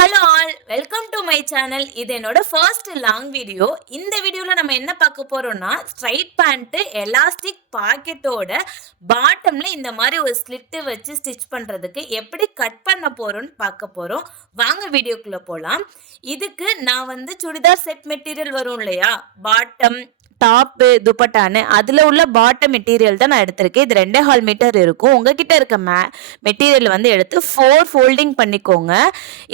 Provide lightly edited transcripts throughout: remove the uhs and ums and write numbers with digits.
Hello all, welcome to my channel. இது என்னோட first long video. இந்த வீடியோவில் நம்ம என்ன பார்க்க போறோம்னா, ஸ்ட்ரைட் பேண்ட்டு எலாஸ்டிக் பாக்கெட்டோட பாட்டமில் இந்த மாதிரி ஒரு ஸ்லிட்டு வச்சு ஸ்டிச் பண்ணுறதுக்கு எப்படி கட் பண்ண போகிறோன்னு பார்க்க போகிறோம். வாங்க வீடியோக்குள்ளே போகலாம். இதுக்கு நான் வந்து சுடிதார் செட் மெட்டீரியல் வரும் இல்லையா, பாட்டம் டாப்பு துப்பட்டான்னு அதில் உள்ள பாட்டம் மெட்டீரியல் தான் நான் எடுத்திருக்கேன். இது 2.5 மீட்டர் இருக்கும். உங்ககிட்ட இருக்க மெட்டீரியல் வந்து எடுத்து 4 ஃபோல்டிங் பண்ணிக்கோங்க.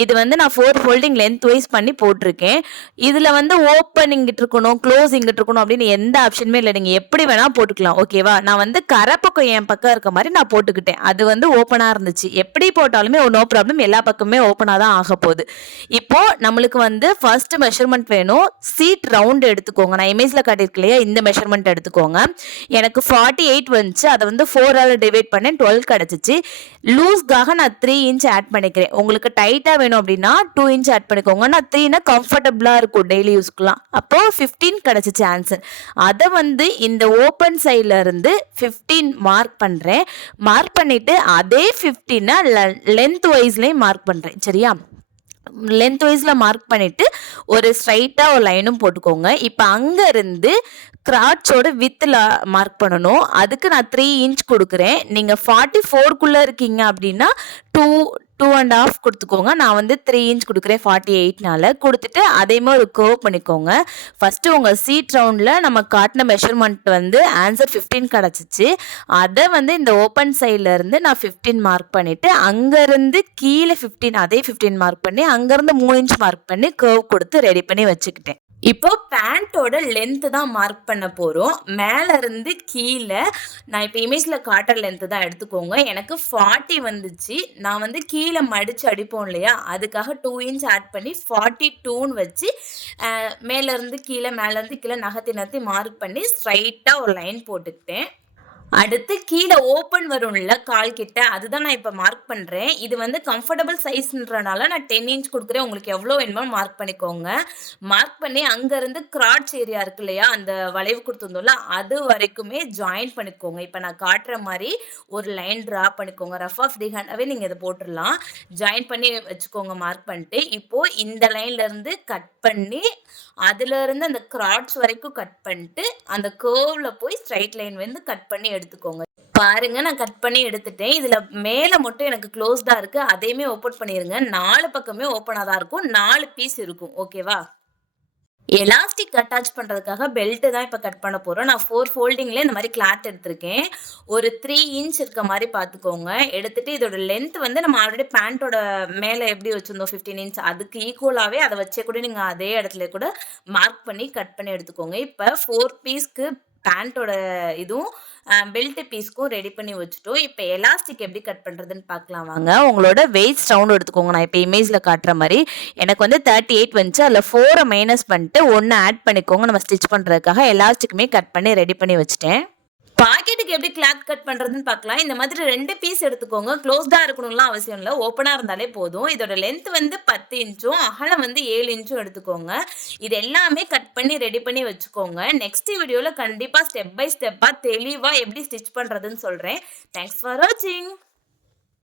இது வந்து நான் 4 ஃபோல்டிங் லென்த் வைஸ் பண்ணி போட்டிருக்கேன். இதில் வந்து ஓப்பன் இங்கிட்டு இருக்கணும், க்ளோஸ் இங்கிட்டு இருக்கணும் அப்படின்னு எந்த ஆப்ஷனுமே இல்லை. நீங்கள் எப்படி வேணால் போட்டுக்கலாம். ஓகேவா? நான் வந்து கரை பக்கம் என் பக்கம் இருக்க மாதிரி நான் போட்டுக்கிட்டேன். அது வந்து ஓப்பனாக இருந்துச்சு. எப்படி போட்டாலுமே நோ ப்ராப்ளம், எல்லா பக்கமே ஓப்பனாக தான் ஆக போகுது. இப்போ நம்மளுக்கு வந்து ஃபர்ஸ்ட் மெஷர்மெண்ட் வேணும். சீட் ரவுண்ட் எடுத்துக்கோங்க. நான் இமேஜில் காட்டியிருக்கேன் இல்லையா, இந்த மெஷர்மெண்ட் எடுத்துக்கோங்க. எனக்கு 48 வந்துச்சு. அதை வந்து 4ஆல் டிவைட் பண்ணேன், 12 கிடச்சிச்சு. லூஸ்க்காக நான் 3 இன்ச் ஆட் பண்ணிக்கிறேன். உங்களுக்கு டைட்டாக வேணும் அப்படின்னா 2 இன்ச் ஆட் பண்ணிக்கோங்க. நான் 3னா கம்ஃபர்டபுளாக இருக்கும் டெய்லி யூஸ்க்குலாம். அப்போ 15 கிடச்சிச்சு ஆன்சர். அதை வந்து இந்த ஓப்பன் சைடில் இருந்து 15 மார்க் பண்ணுறேன். மார்க் பண்ணிவிட்டு அதே 15 லென்த் வைஸ்லேயும் மார்க் பண்ணுறேன். சரியா? லென்த் வைஸில் மார்க் பண்ணிவிட்டு ஒரு ஸ்ட்ரைட்டாக ஒரு லைனும் போட்டுக்கோங்க. இப்போ அங்கேருந்து கிராட்சோட வித்தில் மார்க் பண்ணணும். அதுக்கு நான் 3 இன்ச் கொடுக்குறேன். நீங்கள் 44க்குள்ளே இருக்கீங்க அப்படின்னா 2.5 கொடுத்துக்கோங்க. நான் வந்து 3 இன்ச் கொடுக்குறேன் 48னால. கொடுத்துட்டு அதே மாதிரி ஒரு கர்வ் பண்ணிக்கோங்க. ஃபஸ்ட்டு உங்கள் சீட் ரவுண்டில் நம்ம காட்டின மெஷர்மெண்ட் வந்து ஆன்சர் 15 கிடச்சிச்சு. அதை வந்து இந்த ஓப்பன் சைடில் இருந்து நான் 15 மார்க் பண்ணிவிட்டு அங்கேருந்து கீழே 15 அதே 15 மார்க் பண்ணி அங்கேருந்து 3 இன்ச் மார்க் பண்ணி கர்வ் கொடுத்து ரெடி பண்ணி வச்சுக்கிட்டேன். இப்போ பேண்ட்டோட லென்த்து தான் மார்க் பண்ண போகிறோம். மேலே இருந்து கீழே நான் இப்போ இமேஜில் காட்டுற லென்த்து தான் எடுத்துக்கோங்க. எனக்கு 40 வந்துச்சு. நான் வந்து கீழே மடித்து அடிப்போம் இல்லையா, அதுக்காக 2 இன்ச் ஆட் பண்ணி 42ன்னு வச்சு மேலேருந்து கீழே நகர்த்தி மார்க் பண்ணி ஸ்ட்ரைட்டாக ஒரு லைன் போட்டுக்கிட்டேன். அடுத்து கீழே ஓப்பன் வரும்ல கால் கிட்ட, அதுதான் நான் இப்போ மார்க் பண்ணுறேன். இது வந்து கம்ஃபர்டபுள் சைஸ்ன்றனால நான் 10 இன்ச் கொடுக்குறேன். உங்களுக்கு எவ்வளோ வேணுமோ மார்க் பண்ணிக்கோங்க. மார்க் பண்ணி அங்கேருந்து கிராட்ச் ஏரியா இருக்கு இல்லையா, அந்த வளைவு கொடுத்துருந்தோம்ல, அது வரைக்குமே ஜாயின் பண்ணிக்கோங்க. இப்போ நான் காட்டுற மாதிரி ஒரு லைன் ட்ரா பண்ணிக்கோங்க. ரஃப் ஆஃப் தி ஹேண்டாகவே நீங்கள் இதை போட்டுடலாம். ஜாயின் பண்ணி வச்சுக்கோங்க மார்க் பண்ணிட்டு. இப்போது இந்த லைன்லேருந்து கட் பண்ணி அதுலேருந்து அந்த கிராட்ச் வரைக்கும் கட் பண்ணிட்டு அந்த கர்வில் போய் ஸ்ட்ரைட் லைன் வந்து கட் பண்ணி எடுத்துக்கோங்க. பாருங்க, நான் கட் பண்ணி எடுத்துட்டேன். இதுல மேல மட்டும் எனக்கு க்ளோஸ்டா இருக்கு. அதையுமே ஓப்பன் பண்ணிருங்க. 4 பக்கமே ஓப்பனா தான் இருக்கும். 4 பீஸ் இருக்கும். ஓகேவா? எலாஸ்டிக் அட்டாச் பண்ணுறதுக்காக பெல்ட்டு தான் இப்போ கட் பண்ண போகிறோம். நான் 4 ஃபோல்டிங்கில் இந்த மாதிரி கிளாத் எடுத்திருக்கேன். ஒரு 3 இன்ச் இருக்க மாதிரி பார்த்துக்கோங்க. எடுத்துகிட்டு இதோட லென்த் வந்து நம்ம ஆல்ரெடி பேண்ட்டோட மேலே எப்படி வச்சுருந்தோம் 15 இன்ச், அதுக்கு ஈக்குவலாகவே அதை வச்சே கூட நீங்கள் அதே இடத்துல கூட மார்க் பண்ணி கட் பண்ணி எடுத்துக்கோங்க. இப்போ 4 பீஸ்க்கு பேண்ட்டோட இதுவும் பெல்ட் பீஸ்க்கும் ரெடி பண்ணி வச்சுட்டோம். இப்போ எலாஸ்டிக் எப்படி கட் பண்ணுறதுன்னு பார்க்கலாம் வாங்க. உங்களோட வெயிட் ரவுண்ட் எடுத்துக்கோங்க. நான் இப்போ இமேஜில் காட்டுற மாதிரி எனக்கு வந்து 38 வந்துச்சு. அதில் 4 மைனஸ் பண்ணிட்டு 1 ஆட் பண்ணிக்கோங்க. நம்ம ஸ்டிச் பண்ணுறதுக்காக எலாஸ்டிக்குமே கட் பண்ணி ரெடி பண்ணி வச்சுட்டேன். பாக்கெட்டுக்கு எப்படி கிளாத் கட் பண்ணுறதுன்னு பார்க்கலாம். இந்த மாதிரி 2 பீஸ் எடுத்துக்கோங்க. க்ளோஸ்டாக இருக்கணும்லாம் அவசியம் இல்லை, ஓப்பனாக இருந்தாலே போதும். இதோட லென்த் வந்து 10 இன்ச்சும் அகலம் வந்து 7 இன்ச்சும் எடுத்துக்கோங்க. இது எல்லாமே கட் பண்ணி ரெடி பண்ணி வச்சுக்கோங்க. நெக்ஸ்ட் வீடியோவில் கண்டிப்பாக ஸ்டெப் பை ஸ்டெப்பாக தெளிவாக எப்படி ஸ்டிச் பண்ணுறதுன்னு சொல்கிறேன். தேங்க்ஸ் ஃபார் வாட்சிங்.